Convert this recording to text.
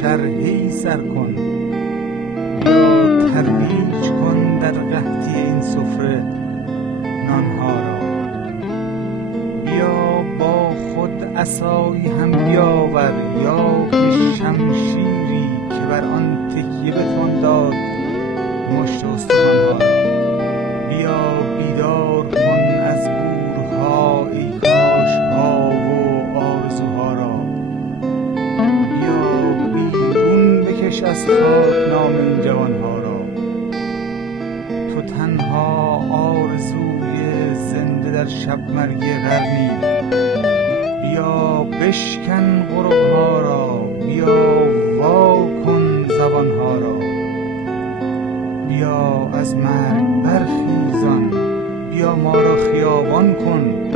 شرحی سر کن، بیا ترویج کن در قحطی این سفره نانها را. بیا با خود عصایی هم بیاور، یا که شمشیری که بر آن تکیه بتوان داد مشت استخوانها را. بیا بیدار کن از گورها ای کاشها و آرزوها را. بیا بیرون بکش از خاک نام این جوانها را. تو تنها آرزوی زنده در شب مرگ قرنی. بیا بشکن قربها را، بیا وا کن زبانها را. بیا از مرگ برخیزان، بیا ما را خیابان کن،